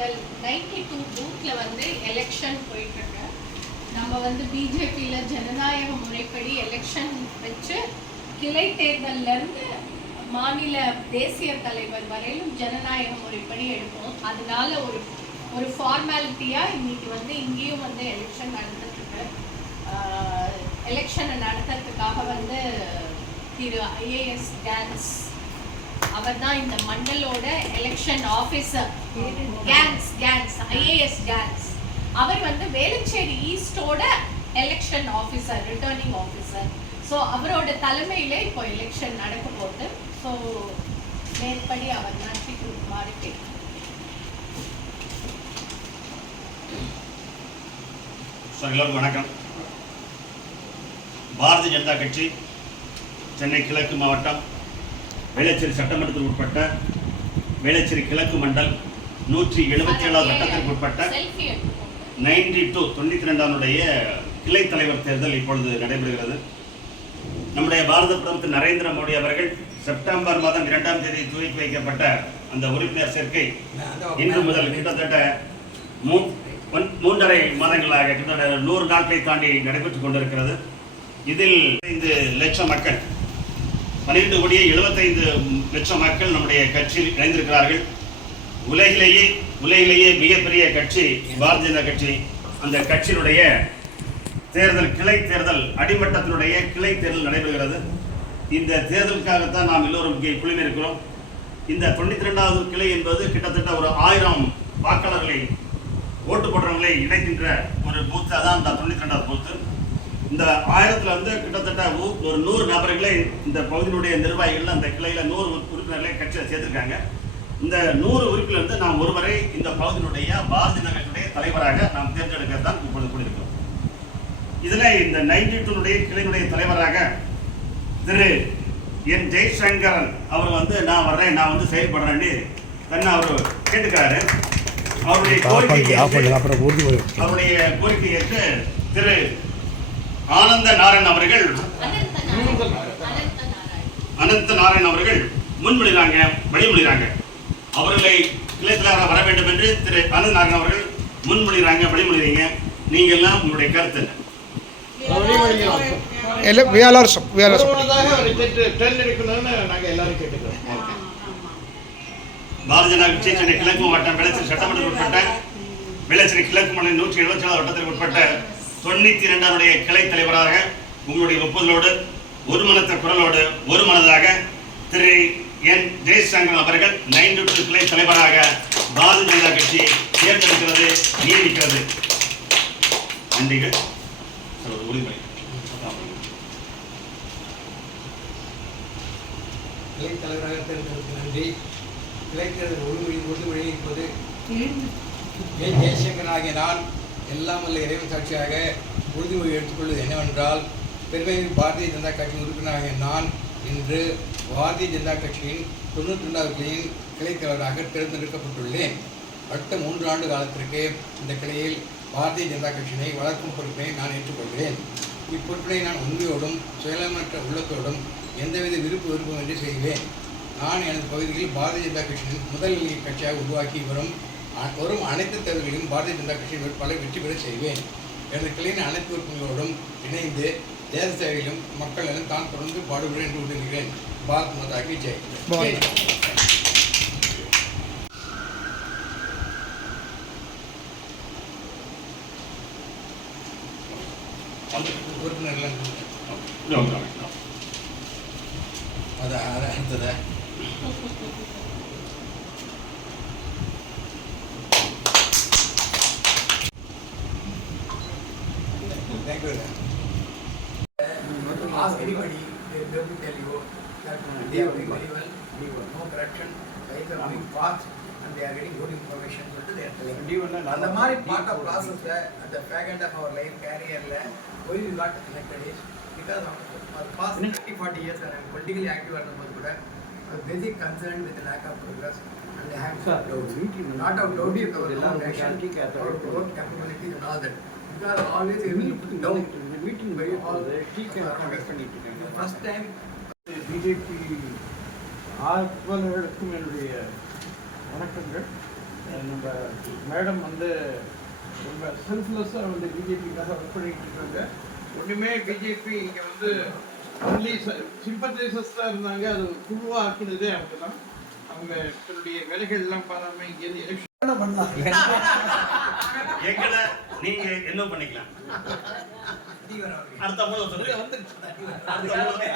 Mandal ninety two பூத்தில் வந்து election போயிட்டுருக்கு. நம்ம வந்து பிஜேபியில் ஜனநாயக முறைப்படி எலெக்ஷன் வச்சு கிளை தேர்தல்லேருந்து மாநில தேசிய தலைவர் வரையிலும் ஜனநாயக முறைப்படி எடுப்போம். அதனால ஒரு ஒரு ஃபார்மாலிட்டியாக இன்னைக்கு வந்து இங்கேயும் வந்து எலெக்ஷன் நடந்துட்டுருக்கு. எலெக்ஷனை நடத்துறதுக்காக வந்து திரு ஐஏஎஸ் டான்ஸ் அவர் தான் இந்த மண்டலோட எலெக்ஷன் ஆஃபீஸர் கேங்ஸ் கேங்ஸ் ஐஏஎஸ் கேங்ஸ் அவர் வந்து Velachery ஈஸ்டோட election officer returning officer so அவரோட தலைமையில இப்போ எலெக்ஷன் நடக்க போகுது. ஸோ மேற்படி அவர் நடத்தி கொடுக்குமாறு கேட்கிறேன் எல்லோருக்கும் வணக்கம். பாரதிய ஜனதா கட்சி சென்னை கிழக்கு மாவட்டம் வேளச்சேரி சட்டமன்றத்தில் உட்பட்ட வேளச்சேரி கிழக்கு மண்டல் நூற்றி எழுபத்தி ஏழாவது வட்டத்திற்கு உட்பட்ட நைன்டி டூ தொண்ணூற்றி ரெண்டானுடைய கிளை தலைவர் தேர்தல் இப்பொழுது நடைபெறுகிறது. நம்முடைய பாரத பிரதமர் திரு நரேந்திர மோடி அவர்கள் செப்டம்பர் மாதம் இரண்டாம் தேதி துவக்கி வைக்கப்பட்ட அந்த உறுப்பினர் சேர்க்கை இன்று முதல் கிட்டத்தட்ட மூன்றரை மாதங்களாக கிட்டத்தட்ட நூறு நாட்களை தாண்டி நடைபெற்றுக் கொண்டிருக்கிறது. இதில் ஐந்து லட்சம் மக்கள் பன்னிரெண்டு கோடியே எழுபத்தைந்து லட்சம் மக்கள் நம்முடைய கட்சியில் இணைந்திருக்கிறார்கள். உலகிலேயே உலகிலேயே மிகப்பெரிய கட்சி பாரதிய ஜனதா கட்சி அந்த கட்சியினுடைய தேர்தல் கிளை தேர்தல் அடிமட்டத்தினுடைய கிளை தேர்தல் நடைபெறுகிறது. இந்த தேர்தலுக்காகத்தான் நாம் எல்லோரும் இங்கே குழுமி இருக்கிறோம் இந்த தொண்ணூத்தி ரெண்டாவது கிளை என்பது கிட்டத்தட்ட ஒரு ஆயிரம் வாக்காளர்களை ஓட்டு போடுறவங்களை இணைக்கின்ற ஒரு பூத்து அதான் இந்த தொண்ணூத்தி ரெண்டாவது பூத்து. இந்த ஆயிரத்துல வந்து கிட்டத்தட்ட ஒரு நூறு நபர்களை இந்த பகுதியினுடைய நிர்வாகிகள் அந்த கிளையில நூறு உறுப்பினர்களை கட்சியில் சேர்த்திருக்காங்க. இந்த நூறு உறுப்பினர் வந்து நாம் ஒருவரை இந்த பகுதியினுடைய பாரதிய கட்சியுடைய தலைவராக நாம் தேர்ந்தெடுக்க தான் இப்பொழுது கூடியிருக்கிறோம். இதுல இந்த நைன்டி டூனுடைய கிளையினுடைய தலைவராக திரு என் ஜெய்சங்கரன் அவர் வந்து நான் வர்றேன் நான் வந்து செயல்படுறேன்னு தன்னை அவர் கேட்டுக்கிறாரு. அவருடைய கோரிக்கை அவருடைய கோரிக்கை ஏற்று திரு ஆனந்த நாராயண் அவர்கள் நாராயண் அனந்த நாராயண் அவர்கள் முன்மொழிகிறாங்க வழிமொழிகிறாங்க. அவர்களை கிளைத்தலைவராக வர வேண்டும் என்று திரு அனந்த அவர்கள் முன்மொழிகிறாங்க வழிமொழிகிறீங்க. நீங்க எல்லாம் உங்களுடைய கருத்து என்ன. பாரதிய கட்சி சென்னை கிழக்கு மாவட்டம் விளைச்சல் சட்டமன்றத்தில் உட்பட்ட விளைச்சல் கிழக்கு மண்டலம் நூற்றி எழுபத்தி ஏழாவது வட்டத்திற்கு உட்பட்ட தொண்ணூத்தி இரண்டாருடைய கிளை தலைவராக உங்களுடைய ஒப்புதலோடு ஒரு மனத்த குரலோடு ஒரு மனதாக திரு என் ஜெயசங்கரன் அவர்கள் நைன் டூ கிளை தலைவராக பாரதிய ஜனதா கட்சி தேர்ந்தெடுக்கிறது நியமிக்கிறது நன்றிகள். உறுதிமொழி. கிளைத் தலைவராக தேர்ந்தெடுக்க நன்றி. கிளைத் தேர்தல் உறுதிமொழி உறுதிமொழி இருப்பது ஏ ஜெயசங்கர் ஆகிய நான் எல்லாம் வல்ல இறைவன் சாட்சியாக உறுதிமொழி எடுத்துக்கொள்வது என்னவென்றால் பெருமைமிகு பாரதிய ஜனதா கட்சியின் உறுப்பினராகிய நான் இன்று பாரதிய ஜனதா கட்சியின் தொண்ணூற்றி ரெண்டாவது கிளையில் கிளைத் தலைவராக தேர்ந்தெடுக்கப்பட்டுள்ளேன். அடுத்த மூன்று ஆண்டு காலத்திற்கு இந்த கிளையில் பாரதிய ஜனதா கட்சியினை வளர்க்கும் பொறுப்பை நான் ஏற்றுக்கொள்கிறேன். இப்பொறுப்பினை நான் உண்மையோடும் சுயலமற்ற உள்ளத்தோடும் எந்தவித விருப்பு விருப்பமின்றி செய்வேன். நான் எனது பகுதியில் பாரதிய ஜனதா கட்சியின் முதல் நிலை கட்சியாக உருவாக்கி வரும் வரும் அனைத்து தேர்தல்களிலும் பாரதிய ஜனதா கட்சியின் வேட்பாளரை வெற்றி பெற செய்வேன். எனது கிளையின் அனைத்து உறுப்பினர்களோடும் இணைந்து தேச சேவையிலும் மக்களிடம் தான் தொடர்ந்து பாடுபடுவேன் என்று உறுதிகிறேன் பாரத் மாதா கி ஜெய். உறுப்பினர்கள் அதான் அடுத்ததா Ask anybody, they will tell you that they are doing very well, no corruption, guys are moving fast and they are getting good information. அந்த மாதிரி part of process ல அந்த our life career-ல why we got elected is because of for the past 30 40 years I am politically active இருந்தபோது கூட I was very concerned with the lack of progress and I have Sir, doubts. meeting Not of doubt with our meeting tea around us. பண்ணிட்டு இருக்காங்க. First time BJP ஆர்வலர்களுக்கும் என்னுடைய வணக்கங்கள். நம்ம madam வந்து ரொம்ப செல்ஃப்லெஸ்ஸாக வந்து பிஜேபிக்காக ஒர்க் பண்ணிட்டு இருக்காங்க. ஒன்றுமே பிஜேபி இங்கே வந்து ஒன்லி சிம்பத்தைசர்ஸ் தான் இருந்தாங்க. அது குழுவாக ஆக்கினதே அவங்க தான் அவங்க தன்னுடைய வேலைகள்லாம் பாராமல் இங்கேருந்து எலெக்ஷன் எங்களை நீங்க என்ன பண்ணிக்கலாம்? அடுத்த சொல்லுங்க அடுத்த மூலம்